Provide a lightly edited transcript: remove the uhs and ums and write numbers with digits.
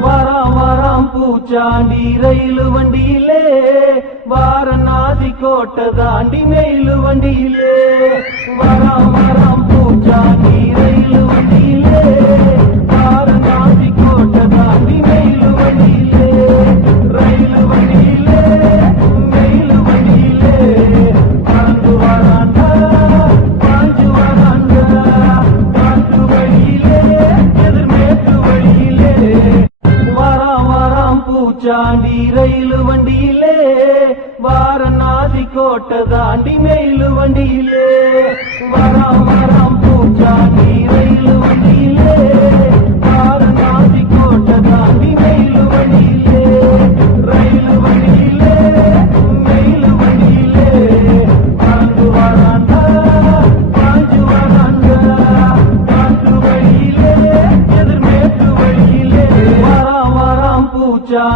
வாராம் வாராம் பூச்சாண்டி ரயிலு வண்டியிலே வாரணாசி கோட்டை தாண்டி மெயிலு வண்டியிலே வாராம் வாராம் பூச்சாண்டி ரயிலு வண்டியிலே வாரணாசி கோட்டை தாண்டி மெயிலு வண்டியிலே ரயிலு வண்டியிலே மெயிலு வண்டியிலே பறந்து வராண்டா பாஞ்சு வராண்டா காற்று வழியிலே எதிர்மேற்கு வழியிலே வாராம் வாராம் பூச்சாண்டி ரயிலு வண்டியிலே வாரணாசி கோட்டை தாண்டி மெயிலு வண்டியிலே வாராம் வாராம் பூச்சாண்டி ரயிலு வண்டியிலே வாரணாசி கோட்டை தாண்டி மெயிலு வண்டியிலே ரயிலு வண்டியிலே மெயிலு வண்டியிலே பறந்து வராண்டா பாஞ்சு வராண்டா காற்று வழியிலே எதிர்மேற்கு வழியிலே வாராம் வாராம் பூச்சாண்டி